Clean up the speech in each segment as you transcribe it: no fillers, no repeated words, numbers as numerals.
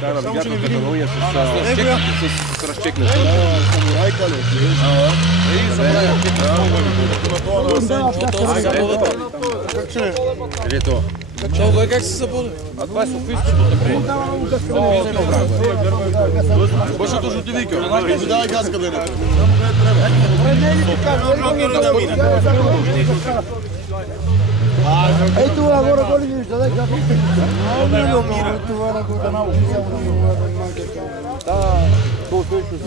кара вятната технология с разчекнете. Самурайка ли? Къде е това? Това как се събуди? А това е Софийското, например. Бършото ще ти вика. Давай газка да не. Ей това горе горе вижда, дай как. Това на горе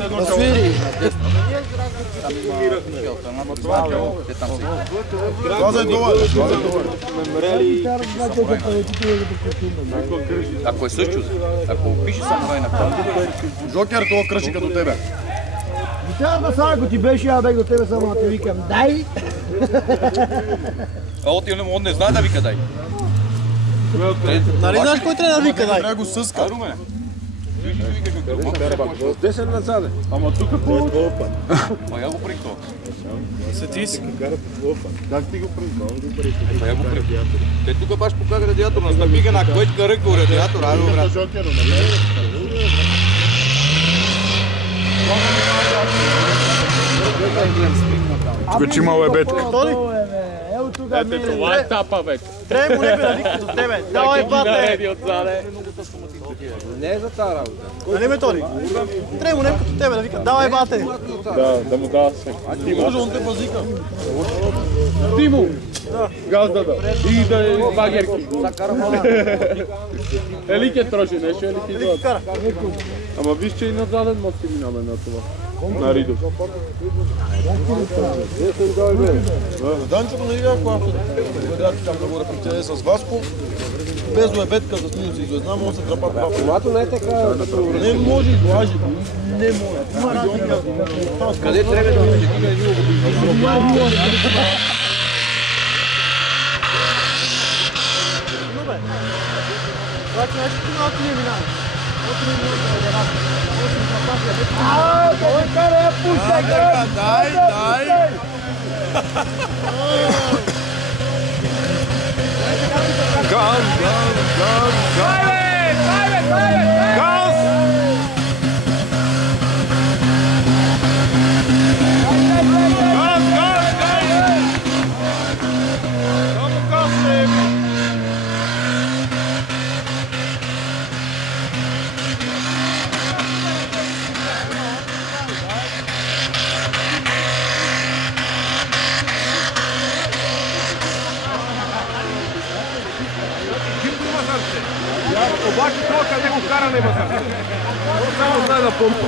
на да свири. Това е долу. Ако е същото, ако пише самурай на план. Жокер, това кръши като тебе. Трябва да сега, ако ти беше, я бех до тебе само да ти викам. Дай! Он не знае да вика дай. Нали знаеш кой трябва да вика дай? Трябва го съска. Руме. 10 назаде. Ама тук по опа. Па я го прихто. Сети си. Как ти го прихто? Па я го прихто. Те тук баш покага радиатор, настъпи га на който карък го радиатор, айде брат. Жокер, нали? Тук че има лебедка. Ево тук Ете, това е тапа вече. трябва му небе да вика до тебе. Давай бате! Нареди отзаде. Не е за тази работа. Нали методи? Трябва му небе като тебе да вика. Давай бате! Да му дава се. Може он те пазика. Тимо! Газ да да. И да е багерки. Ели ке троши нещо, ели ке излад. Ама виж, че и на заден мост си минаме на това. На Ридо. Данчето не видя, когато гледате там да го реприцеде с Васко. Без лебедка за снимам си известна, може да се трапа това. Колато не е така. Не може и лажи. Не може. Къде трябва да отседим един обидно? Това че нещо малко не минава. Дай! Газ! Обаче това къде го кара не има. Само знае да помпа.